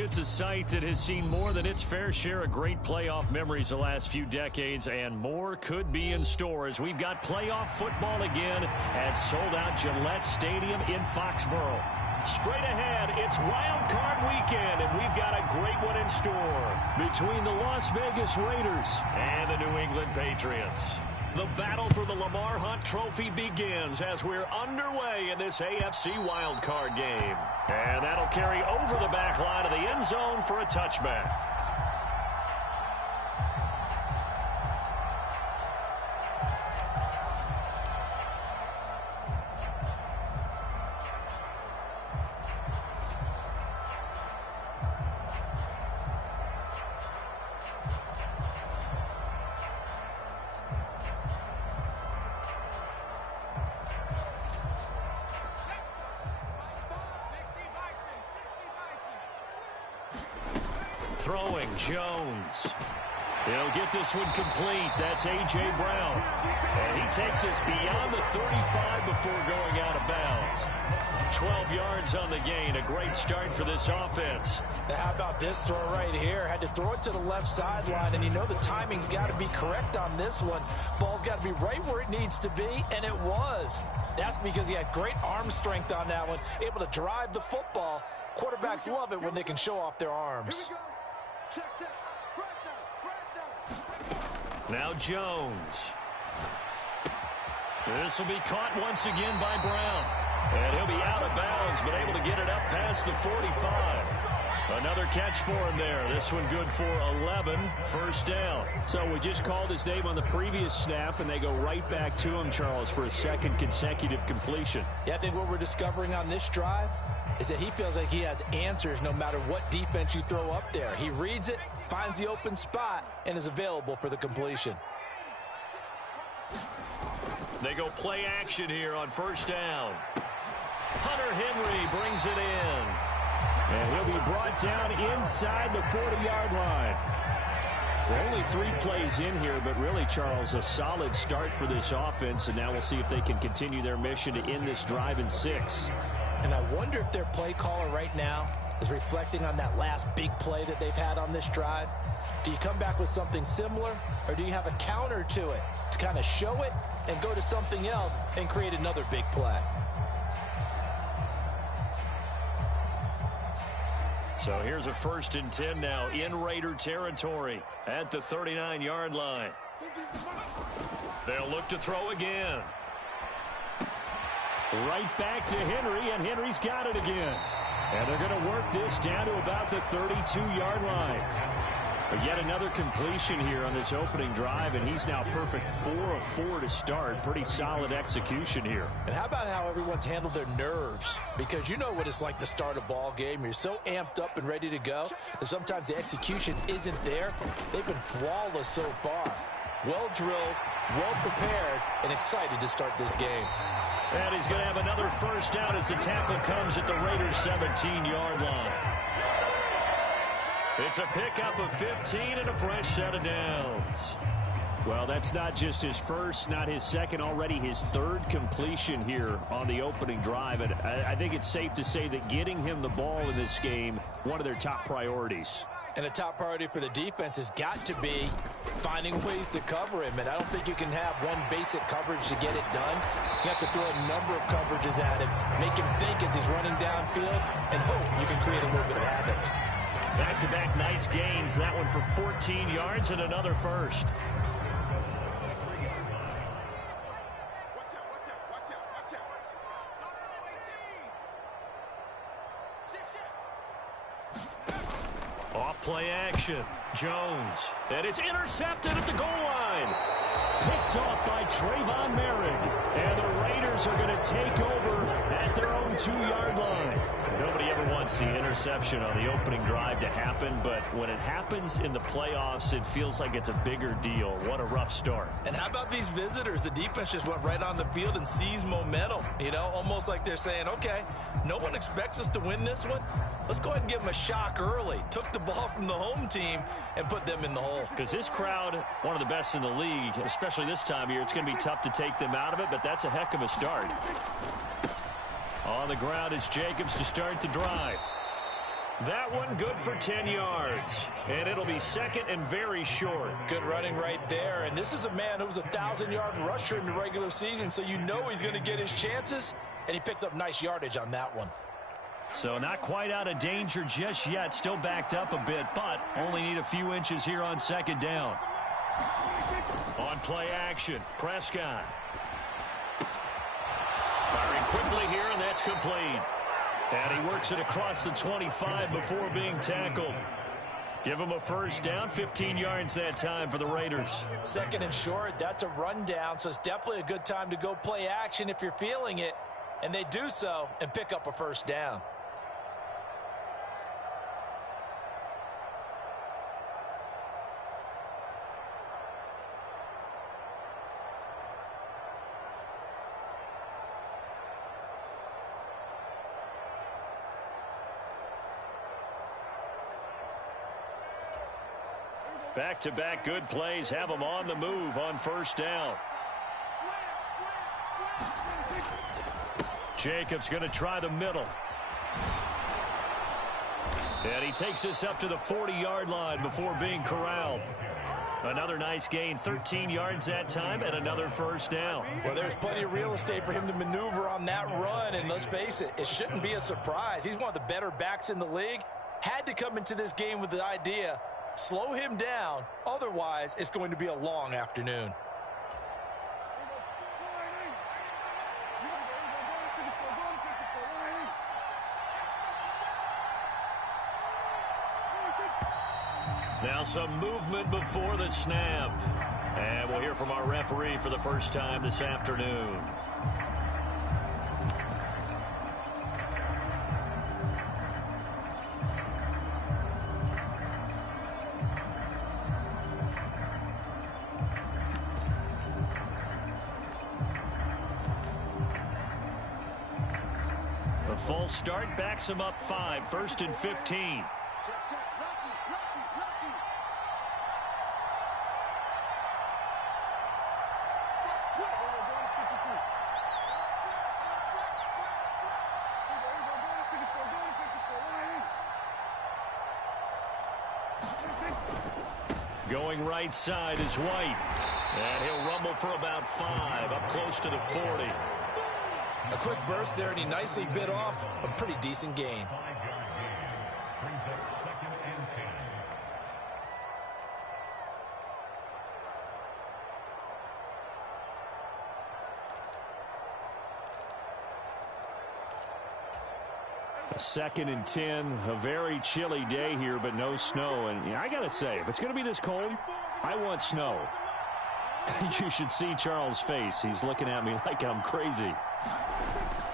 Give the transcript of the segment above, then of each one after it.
It's a site that has seen more than its fair share of great playoff memories the last few decades, and more could be in store as we've got playoff football again at sold-out Gillette Stadium in Foxborough. Straight ahead, it's Wildcard weekend, and we've got a great one in store between the Las Vegas Raiders and the New England Patriots. The battle for the Lamar Hunt Trophy begins as we're underway in this AFC Wildcard game. And that'll carry over the back line of the end zone for a touchback. Throwing, Jones. He'll get this one complete. That's A.J. Brown. And he takes us beyond the 35 before going out of bounds. 12 yards on the gain. A great start for this offense. Now, how about this throw right here? Had to throw it to the left sideline, and you know the timing's got to be correct on this one. Ball's got to be right where it needs to be, and it was. That's because he had great arm strength on that one, able to drive the football. Quarterbacks love it when they can show off their arms. Now Jones. This will be caught once again by Brown. And he'll be out of bounds, but able to get it up past the 45. Another catch for him there. This one good for 11. First down. So we just called his name on the previous snap, and they go right back to him, Charles, for a second consecutive completion. Yeah, I think what we're discovering on this drive is that he feels like he has answers no matter what defense you throw up there. He reads it, finds the open spot, and is available for the completion. They go play action here on first down. Hunter Henry brings it in. And he'll be brought down inside the 40-yard line. We're only 3 plays in here, but really, Charles, a solid start for this offense, and now we'll see if they can continue their mission to end this drive in 6. And I wonder if their play caller right now is reflecting on that last big play that they've had on this drive. Do you come back with something similar, or do you have a counter to it to kind of show it and go to something else and create another big play? So here's a 1st and 10 now in Raider territory at the 39-yard line. They'll look to throw again. Right back to Henry, and Henry's got it again. And they're going to work this down to about the 32-yard line. But yet another completion here on this opening drive, and he's now perfect 4 of 4 to start. Pretty solid execution here. And how about how everyone's handled their nerves? Because you know what it's like to start a ball game. You're so amped up and ready to go, and sometimes the execution isn't there. They've been flawless so far. Well drilled, well prepared, and excited to start this game. And he's going to have another first down as the tackle comes at the Raiders' 17-yard line. It's a pickup of 15 and a fresh set of downs. Well, that's not just his first, not his second, already his 3rd completion here on the opening drive. And I think it's safe to say that getting him the ball in this game, one of their top priorities. And a top priority for the defense has got to be finding ways to cover him. And I don't think you can have one basic coverage to get it done. You have to throw a number of coverages at him, make him think as he's running downfield, and hope you can create a little bit of havoc. Back-to-back nice gains. That one for 14 yards and another first. Off play action. Jones. And it's intercepted at the goal line. Picked off by Trayvon Merrick. And the Raiders are going to take over at their own 2-yard line. Nobody ever wants the interception on the opening drive to happen, but when it happens in the playoffs, it feels like it's a bigger deal. What a rough start. And how about these visitors? The defense just went right on the field and seized momentum. You know, almost like they're saying, okay, no one expects us to win this one. Let's go ahead and give them a shock early. Took the ball from the home team and put them in the hole. Because this crowd, one of the best in the league, especially this time of year, it's going to be tough to take them out of it, but that's a heck of a start. On the ground is Jacobs to start the drive. That one good for 10 yards. And it'll be second and very short. Good running right there. And this is a man who was a 1,000-yard rusher in the regular season, so you know he's going to get his chances, and he picks up nice yardage on that one. So not quite out of danger just yet. Still backed up a bit, but only need a few inches here on second down. On play action, Prescott. Firing quickly here, and that's complete. And he works it across the 25 before being tackled. Give him a first down, 15 yards that time for the Raiders. Second and short, that's a rundown, so it's definitely a good time to go play action if you're feeling it. And they do so and pick up a first down. Back-to-back good plays have them on the move on first down. Jacobs going to try the middle. And he takes this up to the 40-yard line before being corralled. Another nice gain, 13 yards that time, and another first down. Well, there's plenty of real estate for him to maneuver on that run, and let's face it, it shouldn't be a surprise. He's one of the better backs in the league. Had to come into this game with the idea, slow him down, otherwise it's going to be a long afternoon. Now some movement before the snap. And we'll hear from our referee for the first time this afternoon. A false start backs him up 5, 1st and 15. Going right side is White. And he'll rumble for about 5, up close to the 40. A quick burst there, and he nicely bit off a pretty decent gain. A 2nd and 10, a very chilly day here, but no snow. And I got to say, if it's going to be this cold, I want snow. You should see Charles' face. He's looking at me like I'm crazy.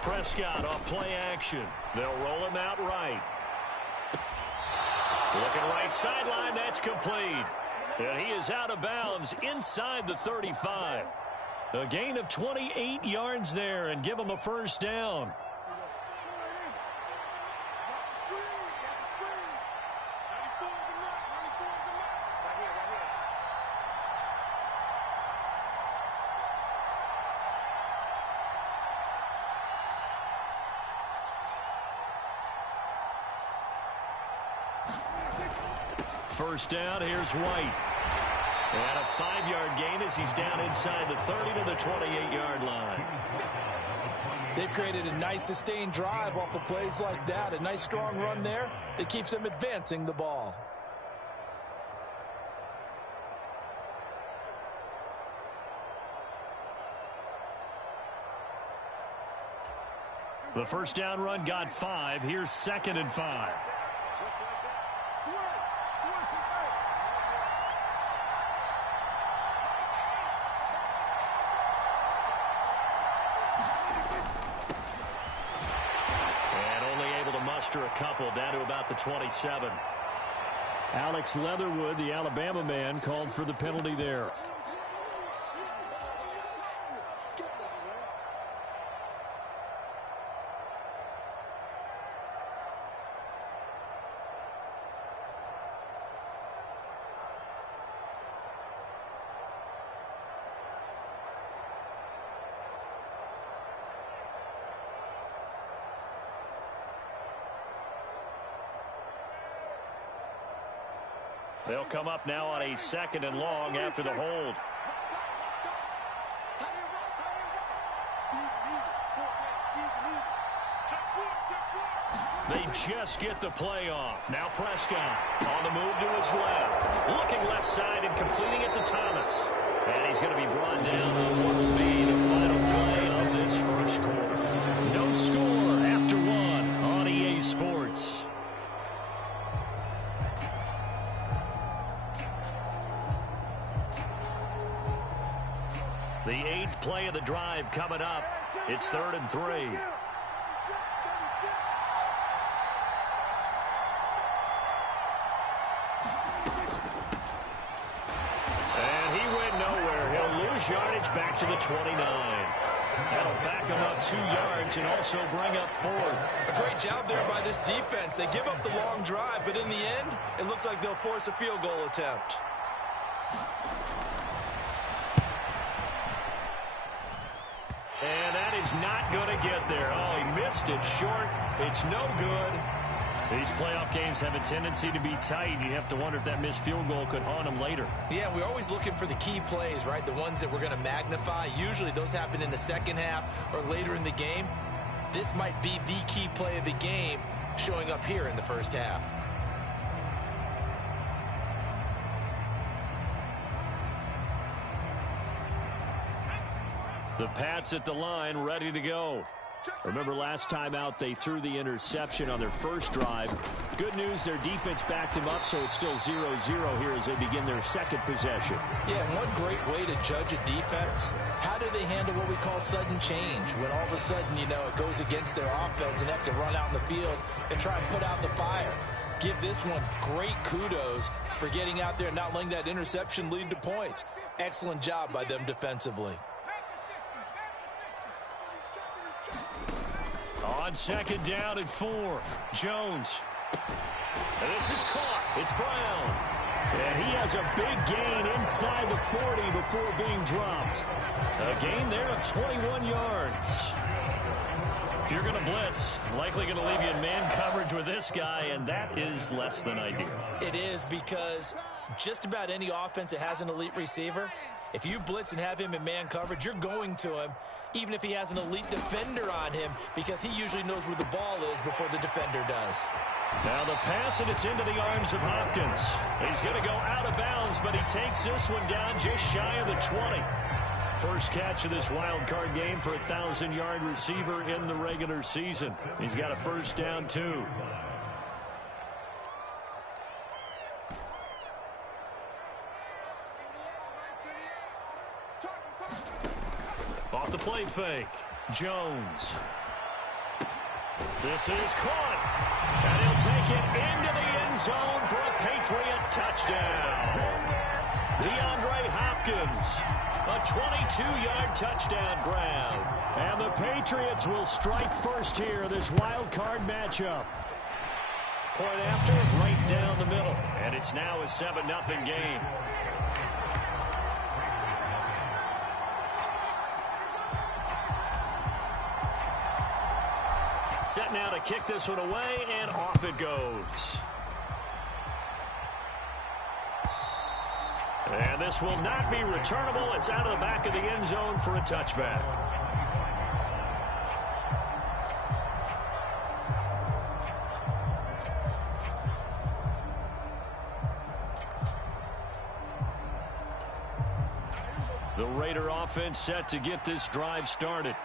Prescott off play action. They'll roll him out right. Looking right sideline, that's complete. And he is out of bounds inside the 35. A gain of 28 yards there, and give him a first down. First down, here's White. And a 5-yard gain as he's down inside the 30 to the 28-yard line. They've created a nice sustained drive off of plays like that. A nice strong run there that keeps them advancing the ball. The first down run got 5. Here's 2nd and 5. A couple down to about the 27. Alex Leatherwood, the Alabama man, called for the penalty there. They'll come up now on a 2nd and long after the hold. They just get the play off. Now Prescott on the move to his left. Looking left side and completing it to Thomas. And he's going to be brought down on what will be the final play of this first quarter. No score after 1 on EA Sports. The 8th play of the drive coming up. It's 3rd and 3. Yardage back to the 29. That'll back them up 2 yards and also bring up 4th. A great job there by this defense. They give up the long drive, but in the end, it looks like they'll force a field goal attempt. And that is not going to get there. Oh, he missed it short. It's no good. These playoff games have a tendency to be tight. You have to wonder if that missed field goal could haunt them later. Yeah, we're always looking for the key plays, right? The ones that we're going to magnify. Usually those happen in the second half or later in the game. This might be the key play of the game showing up here in the first half. The Pats at the line, ready to go. Remember last time out they threw the interception on their first drive. Good news, their defense backed him up, so it's still 0-0 here as they begin their second possession. Yeah, and one great way to judge a defense, how do they handle what we call sudden change? When all of a sudden, you know, it goes against their offense and have to run out in the field and try and put out the fire. Give this one great kudos for getting out there and not letting that interception lead to points. Excellent job by them defensively. On 2nd down and 4, Jones. And this is caught. It's Brown. And he has a big gain inside the 40 before being dropped. A gain there of 21 yards. If you're going to blitz, likely going to leave you in man coverage with this guy, and that is less than ideal. It is, because just about any offense that has an elite receiver, if you blitz and have him in man coverage, you're going to him, even if he has an elite defender on him, because he usually knows where the ball is before the defender does. Now the pass, and it's into the arms of Hopkins. He's going to go out of bounds, but he takes this one down just shy of the 20. First catch of this wild card game for a 1,000-yard receiver in the regular season. He's got a first down, too. Off the play fake, Jones. This is caught, and he'll take it into the end zone for a Patriot touchdown. DeAndre Hopkins, a 22-yard touchdown grab. And the Patriots will strike first here, this wild card matchup. Point after, right down the middle, and it's now a 7-0 game. Set now to kick this one away, and off it goes. And this will not be returnable. It's out of the back of the end zone for a touchback. The Raider offense set to get this drive started.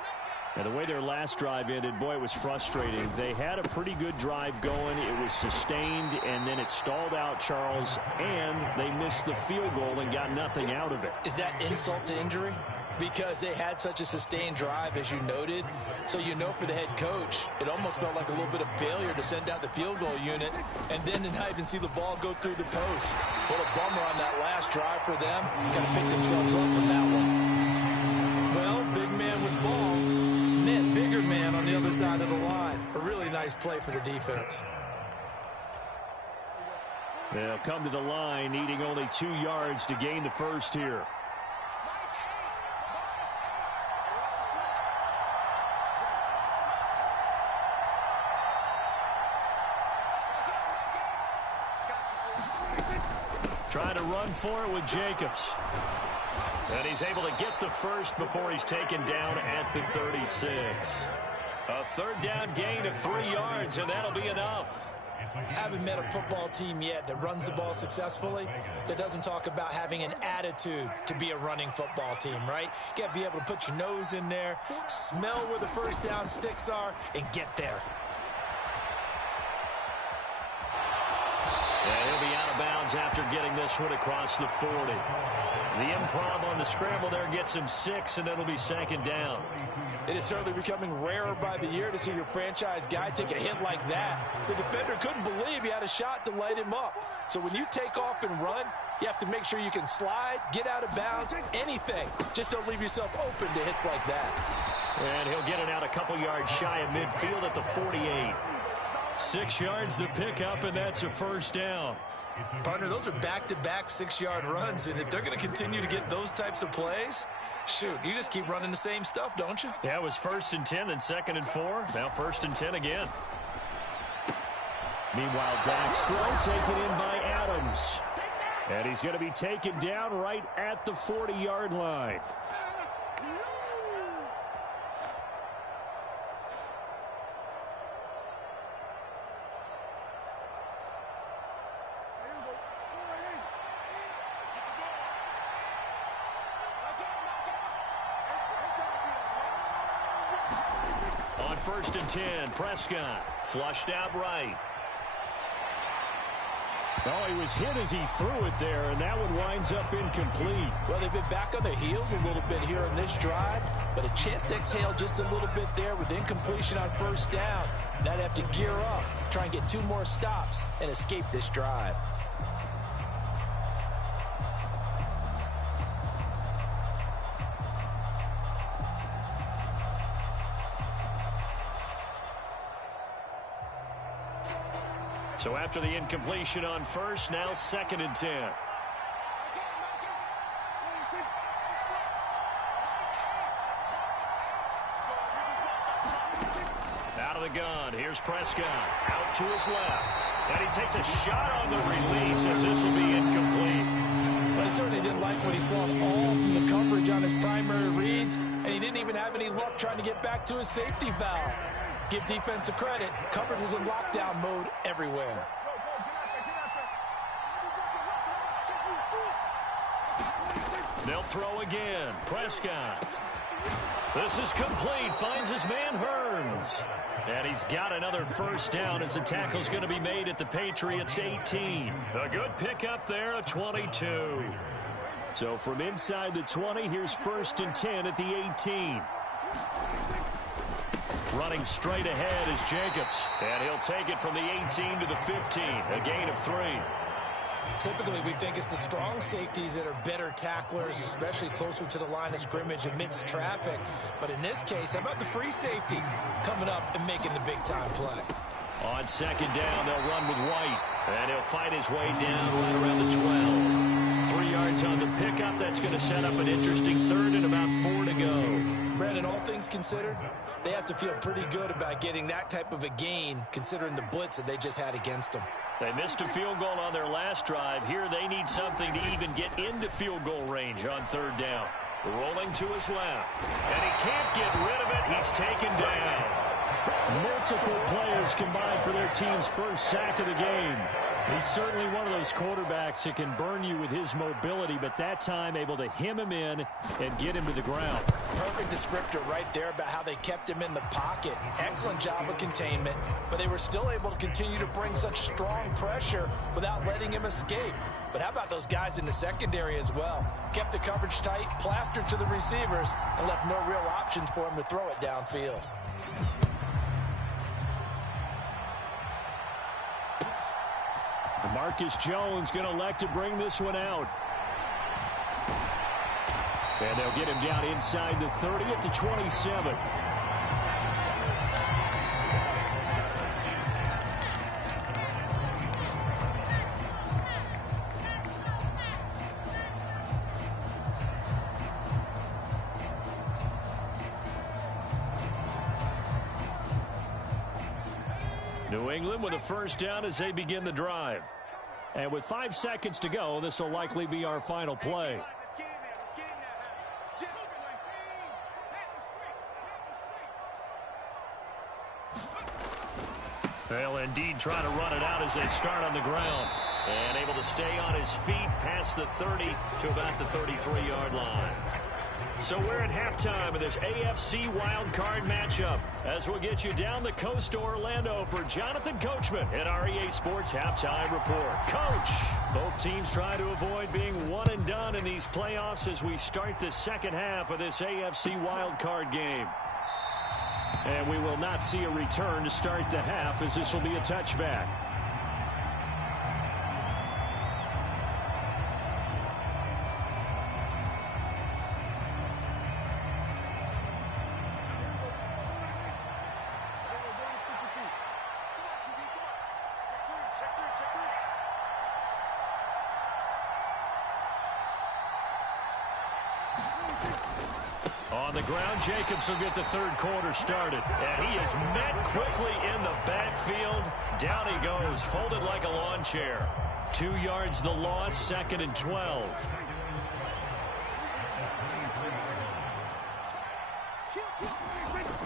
And the way their last drive ended, boy, it was frustrating. They had a pretty good drive going. It was sustained, and then it stalled out, Charles, and they missed the field goal and got nothing out of it. Is that insult to injury? Because they had such a sustained drive, as you noted. So you know for the head coach, it almost felt like a little bit of failure to send out the field goal unit and then to not even see the ball go through the post. What a bummer on that last drive for them. Kind of picked themselves up from that one. Well, big man with ball. Man, bigger man on the other side of the line. A really nice play for the defense. They'll come to the line, needing only 2 yards to gain the first here. Trying to run for it with Jacobs. And he's able to get the first before he's taken down at the 36. A third down gain of 3 yards, and that'll be enough. I haven't met a football team yet that runs the ball successfully that doesn't talk about having an attitude to be a running football team, right? You got to be able to put your nose in there, smell where the first down sticks are, and get there. And he'll be out of bounds after getting this one across the 40. The improv on the scramble there gets him 6, and it'll be second down. It is certainly becoming rarer by the year to see your franchise guy take a hit like that. The defender couldn't believe he had a shot to light him up. So when you take off and run, you have to make sure you can slide, get out of bounds, anything. Just don't leave yourself open to hits like that. And he'll get it out a couple yards shy of midfield at the 48. 6 yards the pickup, and that's a first down. Partner, those are back-to-back 6-yard runs, and if they're going to continue to get those types of plays, shoot, you just keep running the same stuff, don't you? Yeah, it was 1st and 10, then 2nd and 4. Now 1st and 10 again. Meanwhile, Dak's throw taken in by Adams. And he's going to be taken down right at the 40-yard line. On 1st and 10, Prescott flushed out right. Oh, he was hit as he threw it there, and that one winds up incomplete. Well, they've been back on their heels a little bit here in this drive, but a chance to exhale just a little bit there with incompletion on 1st down. Now they have to gear up, try and get 2 more stops, and escape this drive. So after the incompletion on 1st, now 2nd and 10. Out of the gun, here's Prescott. Out to his left. And he takes a shot on the release as this will be incomplete. But he certainly didn't like what he saw all from the coverage on his primary reads, and he didn't even have any luck trying to get back to his safety valve. Give defense a credit. Coverage was in lockdown mode everywhere. They'll throw again. Prescott. This is complete. Finds his man Hearns. And he's got another first down as the tackle's going to be made at the Patriots 18. A good pickup there, a 22. So from inside the 20, here's 1st and 10 at the 18. Running straight ahead is Jacobs. And he'll take it from the 18 to the 15. A gain of 3. Typically, we think it's the strong safeties that are better tacklers, especially closer to the line of scrimmage amidst traffic. But in this case, how about the free safety coming up and making the big-time play? On 2nd down, they'll run with White. And he'll fight his way down right around the 12. 3 yards on the pickup. That's going to set up an interesting 3rd and about 4 to go. Brandon, all things considered, they have to feel pretty good about getting that type of a gain, considering the blitz that they just had against them. They missed a field goal on their last drive. Here they need something to even get into field goal range on 3rd down. Rolling to his left. And he can't get rid of it. He's taken down. Multiple players combined for their team's first sack of the game. He's certainly one of those quarterbacks that can burn you with his mobility, but that time able to hem him in and get him to the ground. Perfect descriptor right there about how they kept him in the pocket. Excellent job of containment, but they were still able to continue to bring such strong pressure without letting him escape. But how about those guys in the secondary as well? Kept the coverage tight, plastered to the receivers, and left no real options for him to throw it downfield. Marcus Jones going to elect to bring this one out. And they'll get him down inside the 30 at the 27. New England with a first down as they begin the drive. And with 5 seconds to go, this will likely be our final play. They'll indeed try to run it out as they start on the ground. And able to stay on his feet past the 30 to about the 33-yard line. So we're at halftime of this AFC Wildcard matchup as we'll get you down the coast to Orlando for Jonathan Coachman at our EA Sports Halftime Report. Coach, both teams try to avoid being one and done in these playoffs as we start the second half of this AFC Wildcard game. And we will not see a return to start the half as this will be a touchback. On the ground, Jacobs will get the third quarter started. And he is met quickly in the backfield. Down he goes, folded like a lawn chair. 2 yards the loss, 2nd and 12.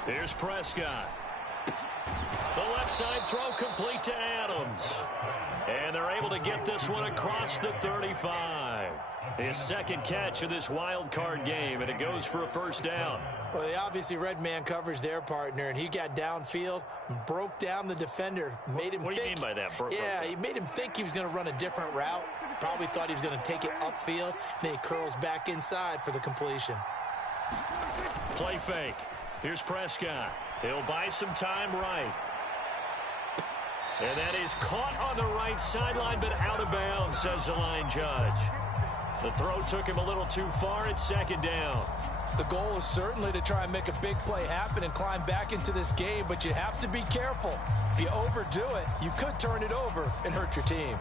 Here's Prescott. The left side throw complete to Adams. And they're able to get this one across the 35. His second catch of this wild card game, and it goes for a first down. Well, they obviously read man coverage their partner, and he got downfield, broke down the defender, made him think. What do you mean by that? He made him think he was going to run a different route. Probably thought he was going to take it upfield. Then he curls back inside for the completion. Play fake. Here's Prescott. He'll buy some time right. And that is caught on the right sideline, but out of bounds, says the line judge. The throw took him a little too far. It's 2nd down. The goal is certainly to try and make a big play happen and climb back into this game, but you have to be careful. If you overdo it, you could turn it over and hurt your team.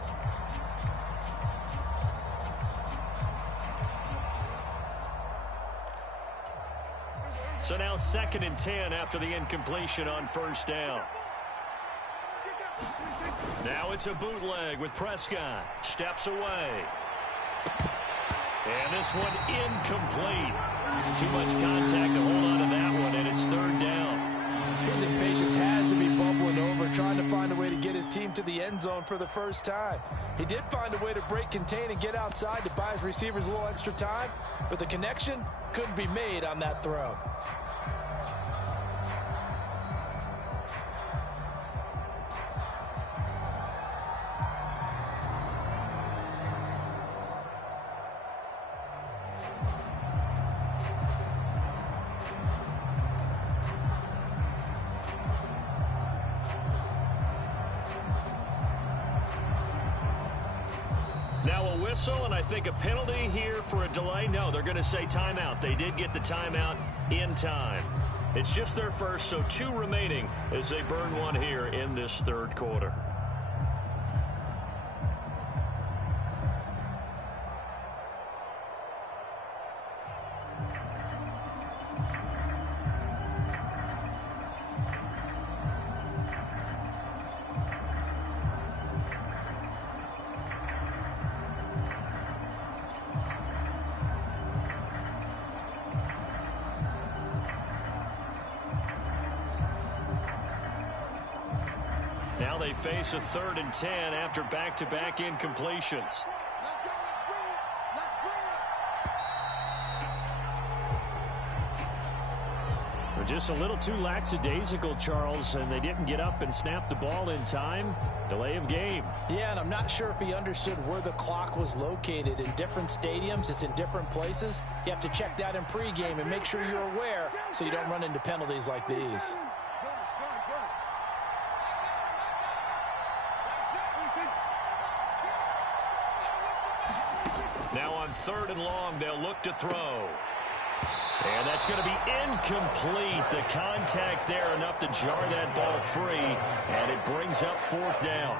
So now 2nd and 10 after the incompletion on first down. Now it's a bootleg with Prescott. Steps away. And this one incomplete. Too much contact to hold on to that one, and it's 3rd down. His impatience has to be bubbling over, trying to find a way to get his team to the end zone for the first time. He did find a way to break contain and get outside to buy his receivers a little extra time, but the connection couldn't be made on that throw. Now a whistle, and I think a penalty here for a delay. No, they're going to say timeout. They did get the timeout in time. It's just their first, so 2 remaining as they burn one here in this 3rd quarter. Now they face a 3rd and 10 after back-to-back incompletions. They're just a little too lackadaisical, Charles, and they didn't get up and snap the ball in time. Delay of game. Yeah, and I'm not sure if he understood where the clock was located. In different stadiums, it's in different places. You have to check that in pregame and make sure you're aware so you don't run into penalties like these. Now on 3rd and long, they'll look to throw. And that's going to be incomplete. The contact there enough to jar that ball free, and it brings up 4th down.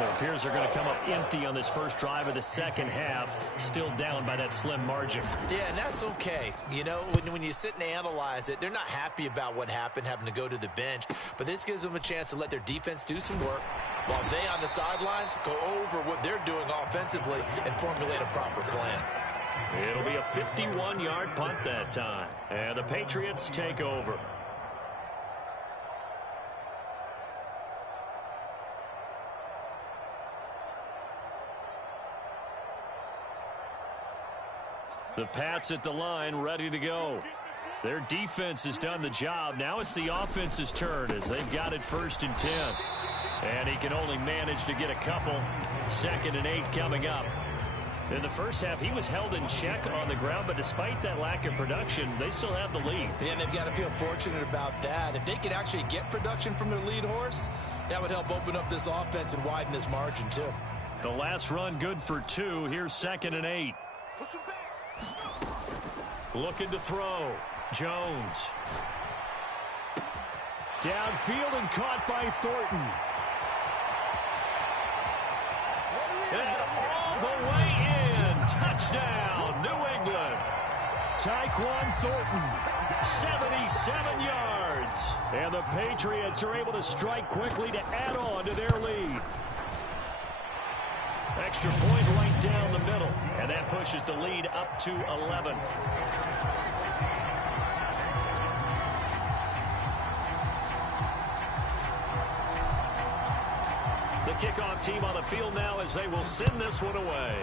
It appears they're going to come up empty on this first drive of the second half, still down by that slim margin. Yeah, and that's okay. You know, when you sit and analyze it, they're not happy about what happened, having to go to the bench. But this gives them a chance to let their defense do some work while they on the sidelines go over what they're doing offensively and formulate a proper plan. It'll be a 51-yard punt that time. And the Patriots take over. The Pats at the line, ready to go. Their defense has done the job. Now it's the offense's turn as they've got it 1st and 10. And he can only manage to get a couple. 2nd and 8 coming up. In the first half, he was held in check on the ground, but despite that lack of production, they still have the lead. And they've got to feel fortunate about that. If they could actually get production from their lead horse, that would help open up this offense and widen this margin, too. The last run good for 2. Here's 2nd and 8. Looking to throw. Jones. Downfield and caught by Thornton. And all the way in. Touchdown, New England. Tyquan Thornton, 77 yards. And the Patriots are able to strike quickly to add on to their lead. Extra point right down the middle. And that pushes the lead up to 11. The kickoff team on the field now as they will send this one away.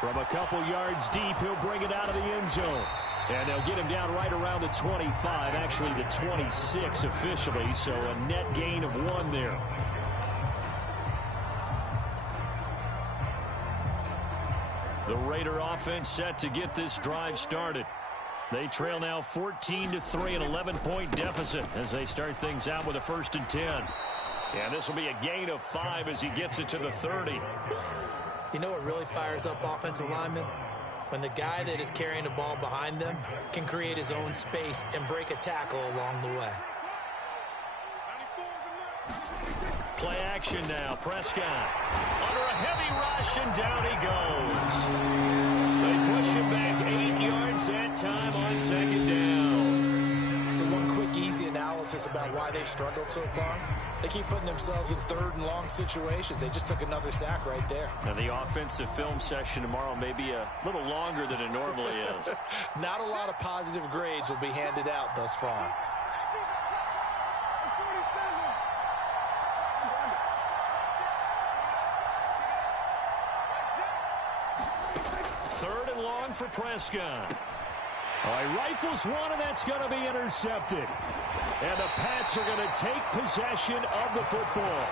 From a couple yards deep, he'll bring it out of the end zone. And they'll get him down right around the 25, actually the 26 officially, so a net gain of 1 there. The Raider offense set to get this drive started. They trail now 14-3, an 11-point deficit as they start things out with a 1st and 10. And this will be a gain of 5 as he gets it to the 30. You know what really fires up offensive linemen? When the guy that is carrying the ball behind them can create his own space and break a tackle along the way. Play action now. Prescott under a heavy rush, and down he goes. They push him back 8 yards that time on 2nd down. So one quick, easy analysis about why they've struggled so far. They keep putting themselves in 3rd and long situations. They just took another sack right there. And the offensive film session tomorrow may be a little longer than it normally is. Not a lot of positive grades will be handed out thus far. Third and long for Prescott. All right, rifles one, and that's going to be intercepted. And the Pats are going to take possession of the football.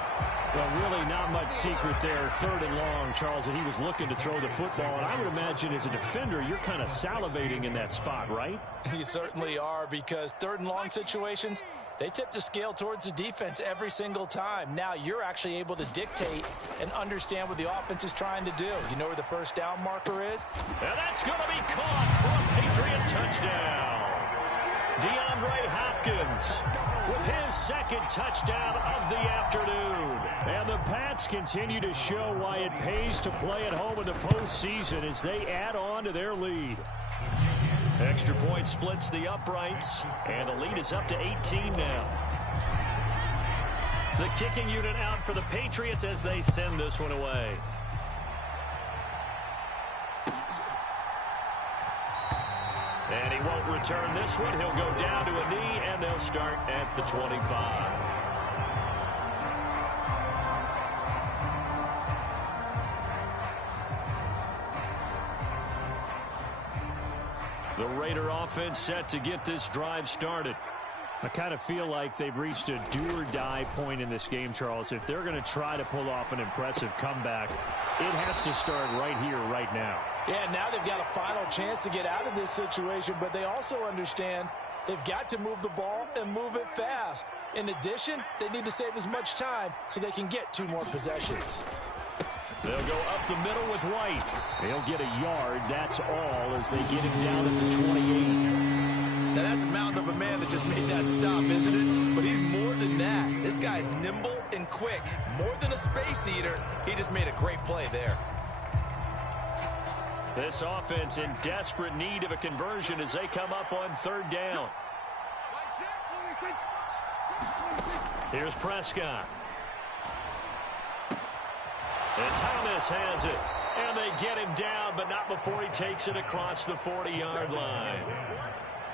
Well, really not much secret there. 3rd and long, Charles, and he was looking to throw the football. And I would imagine as a defender, you're kind of salivating in that spot, right? You certainly are, because 3rd and long situations, they tip the scale towards the defense every single time. Now you're actually able to dictate and understand what the offense is trying to do. You know where the 1st down marker is? And that's going to be caught for a Patriot touchdown. DeAndre Hopkins with his 2nd touchdown of the afternoon. And the Pats continue to show why it pays to play at home in the postseason as they add on to their lead. Extra point splits the uprights, and the lead is up to 18 now. The kicking unit out for the Patriots as they send this one away. And he won't return this one. He'll go down to a knee, and they'll start at the 25. The Raider offense set to get this drive started. I kind of feel like they've reached a do-or-die point in this game, Charles. If they're going to try to pull off an impressive comeback, it has to start right here, right now. Yeah, now they've got a final chance to get out of this situation, but they also understand they've got to move the ball and move it fast. In addition, they need to save as much time so they can get 2 more possessions. They'll go up the middle with White. They'll get a yard, that's all, as they get him down at the 28. Now, that's a mountain of a man that just made that stop, isn't it? But he's more than that. This guy's nimble and quick. More than a space eater, he just made a great play there. This offense in desperate need of a conversion as they come up on third down. Here's Prescott. And Thomas has it. And they get him down, but not before he takes it across the 40-yard line.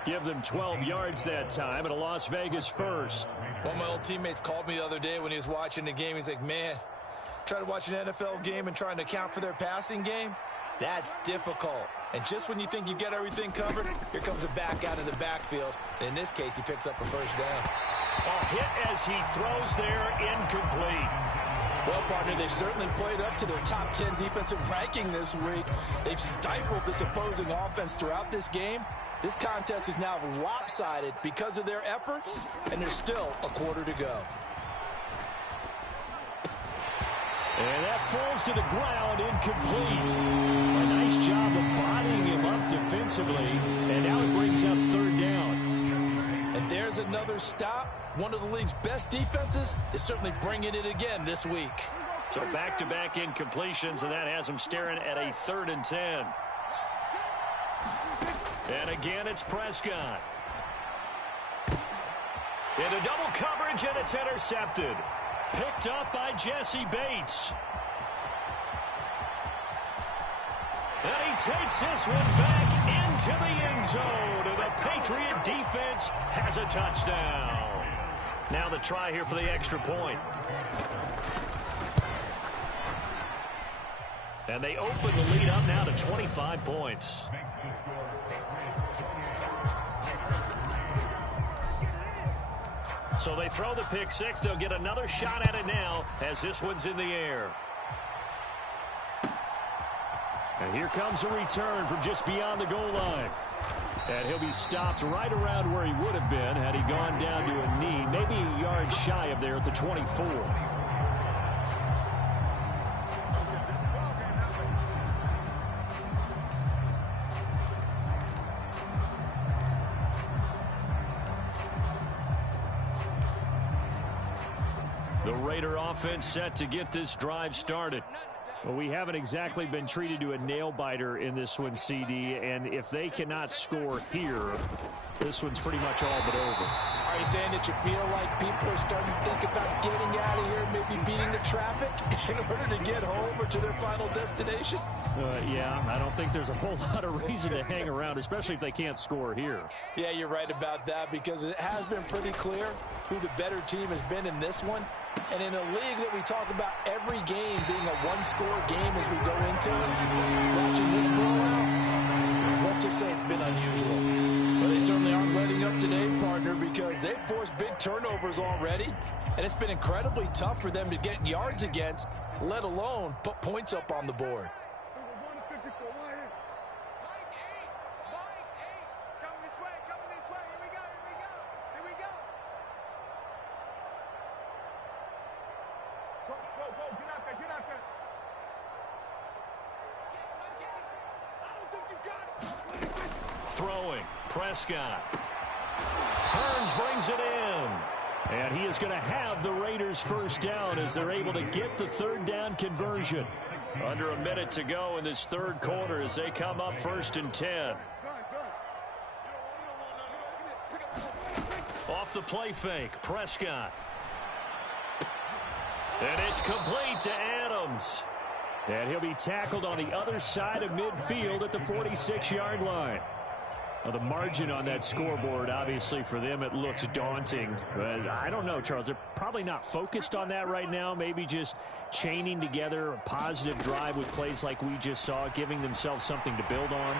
Give them 12 yards that time, and a Las Vegas first. One of my old teammates called me the other day when he was watching the game. He's like, man, trying to watch an NFL game and trying to account for their passing game? That's difficult. And just when you think you get everything covered, here comes a back out of the backfield. And in this case, he picks up a first down. A hit as he throws there, incomplete. Well, partner, they've certainly played up to their top 10 defensive ranking this week. They've stifled this opposing offense throughout this game. This contest is now lopsided because of their efforts, and there's still a quarter to go. And that falls to the ground, incomplete. A nice job of bodying him up defensively, and now it brings up third down. And there's another stop. One of the league's best defenses is certainly bringing it again this week. So back-to-back incompletions, and that has them staring at a 3rd and 10. And again, it's Prescott. Into double coverage, and it's intercepted. Picked up by Jesse Bates. And he takes this one back into the end zone. And the Patriot defense has a touchdown. Now the try here for the extra point. And they open the lead up now to 25 points. So they throw the pick six. They'll get another shot at it now as this one's in the air. And here comes a return from just beyond the goal line. And he'll be stopped right around where he would have been had he gone down to a knee, maybe a yard shy of there at the 24. The Raider offense set to get this drive started. Well, we haven't exactly been treated to a nail-biter in this one, CD, and if they cannot score here, this one's pretty much all but over. Are you saying that you feel like people are starting to think about getting out of here, maybe beating the traffic in order to get home or to their final destination? Yeah, I don't think there's a whole lot of reason to hang around, especially if they can't score here. Yeah, you're right about that because it has been pretty clear who the better team has been in this one. And in a league that we talk about every game being a one-score game as we go into it, watching this blowout, let's just say it's been unusual. But they certainly aren't letting up today, partner, because they've forced big turnovers already, and it's been incredibly tough for them to get yards against, let alone put points up on the board. Throwing, Prescott. Hearns brings it in. And he is going to have the Raiders first down as they're able to get the third down conversion. Under a minute to go in this third quarter as they come up 1st and 10. Off the play fake, Prescott. And it's complete to Adams. And he'll be tackled on the other side of midfield at the 46-yard line. Now, the margin on that scoreboard, obviously, for them, it looks daunting. But I don't know, Charles. They're probably not focused on that right now. Maybe just chaining together a positive drive with plays like we just saw, giving themselves something to build on.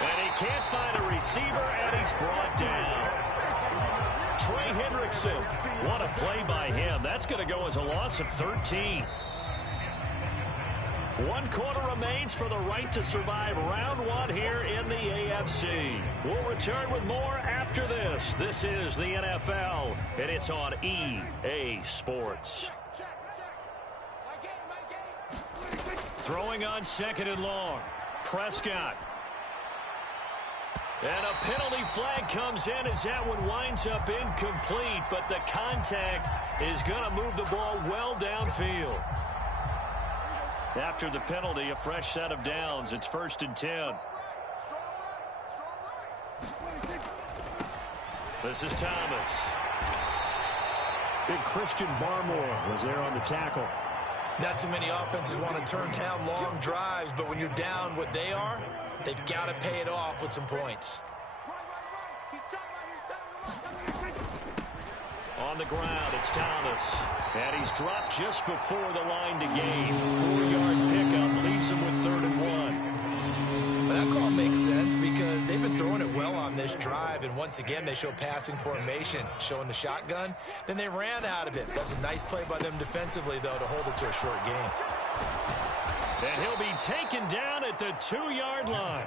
And he can't find a receiver, and he's brought down. Trey Hendrickson, what a play by him. That's going to go as a loss of 13. 1 quarter remains for the right to survive round 1 here in the AFC. We'll return with more after this. This is the NFL, and it's on EA Sports. Throwing on 2nd and long. Prescott. And a penalty flag comes in as that one winds up incomplete, but the contact is going to move the ball well downfield. After the penalty, a fresh set of downs. It's 1st and 10. This is Thomas. Big Christian Barmore was there on the tackle. Not too many offenses want to turn down long drives, but when you're down what they are, they've got to pay it off with some points. On the ground, it's Thomas. And he's dropped just before the line to gain. 4-yard pickup leaves him with 3rd and 1. But that call makes sense because they've been throwing it well on this drive, and once again they show passing formation, showing the shotgun. Then they ran out of it. That's a nice play by them defensively, though, to hold it to a short game. And he'll be taken down at the 2-yard line.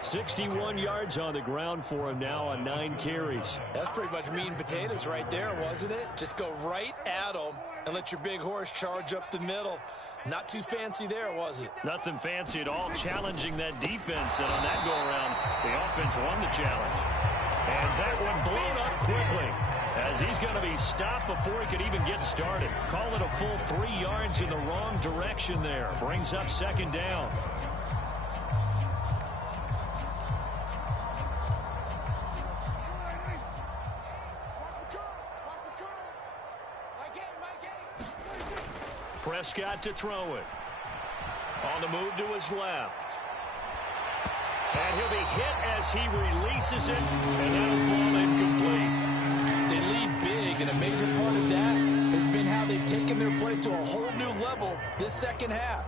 61 yards on the ground for him now on 9 carries. That's pretty much meat and potatoes right there, wasn't it? Just go right at them and let your big horse charge up the middle. Not too fancy there, was it? Nothing fancy at all, challenging that defense. And on that go-around, the offense won the challenge. And that one blown up quickly, as he's going to be stopped before he could even get started. Call it a full 3 yards in the wrong direction there. Brings up 2nd down. Prescott to throw it. On the move to his left. And he'll be hit as he releases it, and that'll fall incomplete. They lead big, and a major part of that has been how they've taken their play to a whole new level this second half.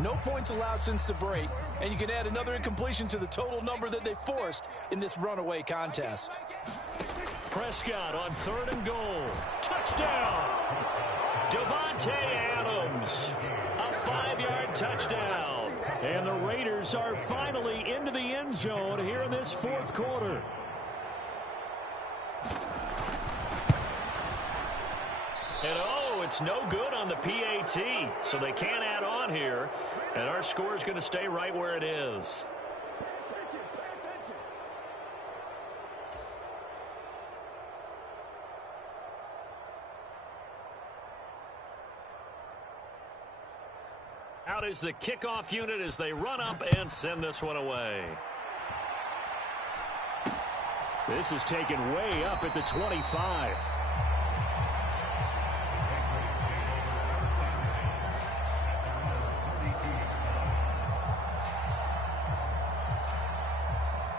No points allowed since the break, and you can add another incompletion to the total number that they forced in this runaway contest. Prescott on 3rd and goal. Touchdown! Devontae Adams, a 5-yard touchdown. And the Raiders are finally into the end zone here in this 4th quarter. And oh, it's no good on the PAT, so they can't add on here. And our score is going to stay right where it is. Out is the kickoff unit as they run up and send this one away. This is taken way up at the 25.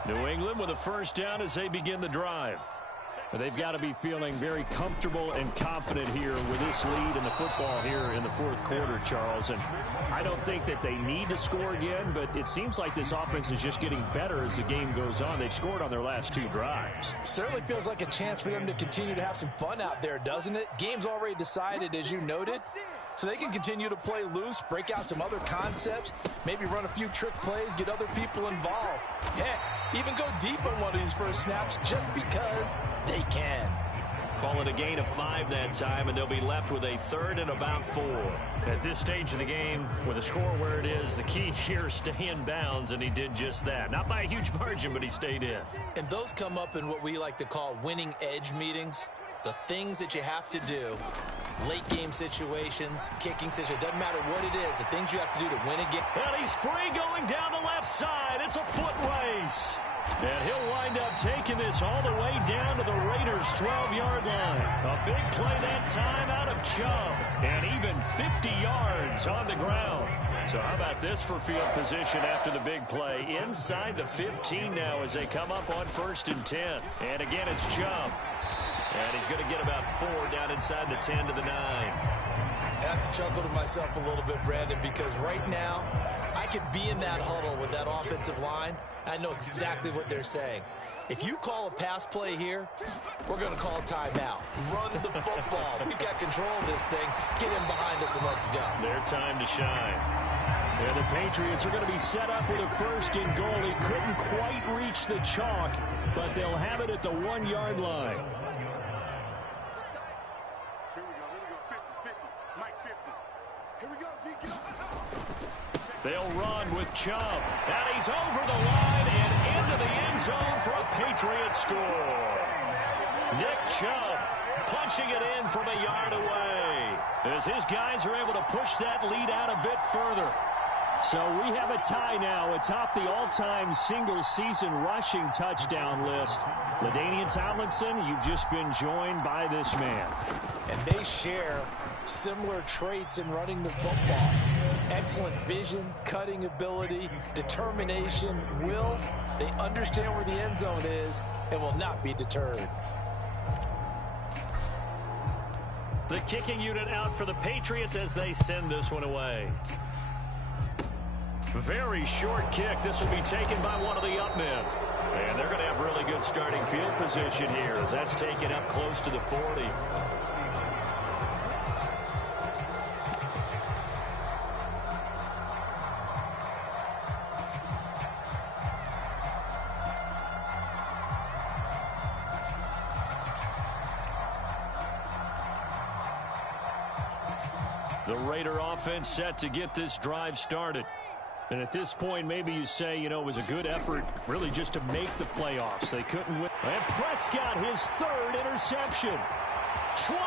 New England with a 1st down as they begin the drive. They've got to be feeling very comfortable and confident here with this lead in the football here in the 4th quarter, Charles. And I don't think that they need to score again, but it seems like this offense is just getting better as the game goes on. They've scored on their last 2 drives. Certainly feels like a chance for them to continue to have some fun out there, doesn't it? Game's already decided, as you noted. So they can continue to play loose, break out some other concepts, maybe run a few trick plays, get other people involved. Heck, even go deep on one of these first snaps just because they can. Call it a gain of 5 that time, and they'll be left with a 3rd and about 4. At this stage of the game, with a score where it is, the key here is stay in bounds, and he did just that. Not by a huge margin, but he stayed in. And those come up in what we like to call winning edge meetings. The things that you have to do, late game situations, kicking situations, doesn't matter what it is, the things you have to do to win a game. And he's free going down the left side. It's a foot race. And he'll wind up taking this all the way down to the Raiders' 12-yard line. A big play that time out of Chubb. And even 50 yards on the ground. So how about this for field position after the big play? Inside the 15 now as they come up on 1st and 10. And again, it's Chubb. And he's going to get about 4 down inside the 10 to the 9. I have to chuckle to myself a little bit, Brandon, because right now I could be in that huddle with that offensive line. I know exactly what they're saying. If you call a pass play here, we're going to call a timeout. Run the football. We've got control of this thing. Get in behind us and let's go. Their time to shine. And the Patriots are going to be set up with a 1st and goal. He couldn't quite reach the chalk, but they'll have it at the 1-yard line. They'll run with Chubb. And he's over the line and into the end zone for a Patriots score. Nick Chubb punching it in from a yard away as his guys are able to push that lead out a bit further. So we have a tie now atop the all-time single-season rushing touchdown list. LaDainian Tomlinson, you've just been joined by this man. And they share similar traits in running the football. Excellent vision, cutting ability, determination, will. They understand where the end zone is and will not be deterred. The kicking unit out for the Patriots as they send this one away. Very short kick. This will be taken by one of the up men. And they're going to have really good starting field position here as that's taken up close to the 40. The Raider offense set to get this drive started. And at this point, maybe you say, you know, it was a good effort really just to make the playoffs. They couldn't win. And Prescott, his third interception. 20.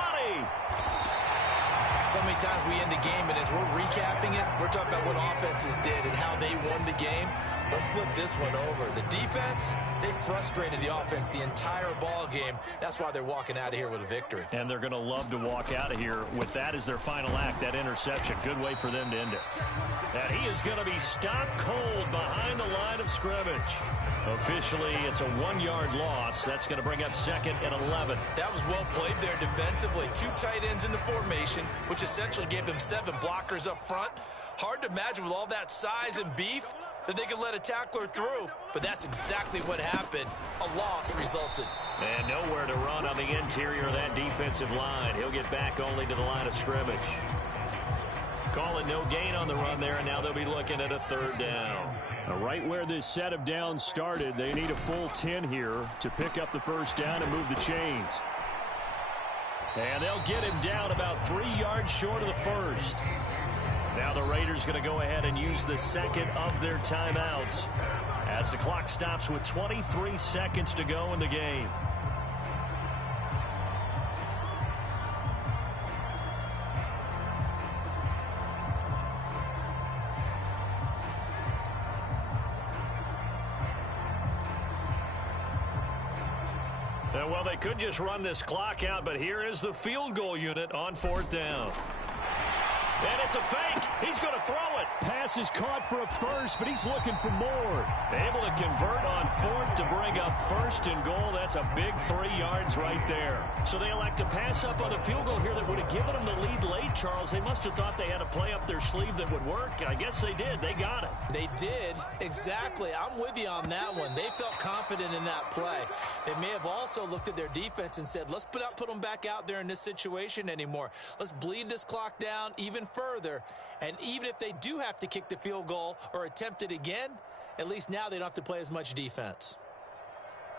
So many times we end a game, and as we're recapping it, we're talking about what offenses did and how they won the game. Let's flip this one over. The defense, they frustrated the offense the entire ball game. That's why they're walking out of here with a victory. And they're going to love to walk out of here with that as their final act, that interception. Good way for them to end it. And he is going to be stopped cold behind the line of scrimmage. Officially, it's a 1-yard loss. That's going to bring up second and 11. That was well played there defensively. 2 tight ends in the formation, which essentially gave them 7 blockers up front. Hard to imagine with all that size and beef that they could let a tackler through, but that's exactly what happened. A loss resulted. And nowhere to run on the interior of that defensive line. He'll get back only to the line of scrimmage. Calling no gain on the run there, and now they'll be looking at a 3rd down. Right where this set of downs started, they need a full 10 here to pick up the 1st down and move the chains. And they'll get him down about 3 yards short of the 1st. Now the Raiders going to go ahead and use the 2nd of their timeouts as the clock stops with 23 seconds to go in the game. And well, they could just run this clock out, but here is the field goal unit on 4th down. And it's a fake. He's going to throw it. Pass is caught for a first, but he's looking for more. Able to convert on 4th to bring up 1st and goal. That's a big 3 yards right there. So they elect to pass up on the field goal here that would have given them the lead late, Charles. They must have thought they had a play up their sleeve that would work. I guess they did. They got it. They did. Exactly. I'm with you on that one. They felt confident in that play. They may have also looked at their defense and said, let's put them back out there in this situation anymore. Let's bleed this clock down even further. And even if they do have to kick the field goal or attempt it again, at least now they don't have to play as much defense.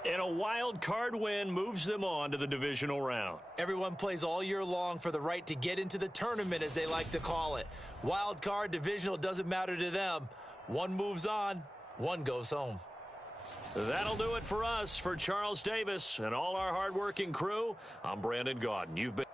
And a wild card win moves them on to the divisional round. Everyone plays all year long for the right to get into the tournament, as they like to call it. Wild card, divisional, doesn't matter to them. One moves on, one goes home. That'll do it for us. For Charles Davis and all our hardworking crew, I'm Brandon Gaudin. You've been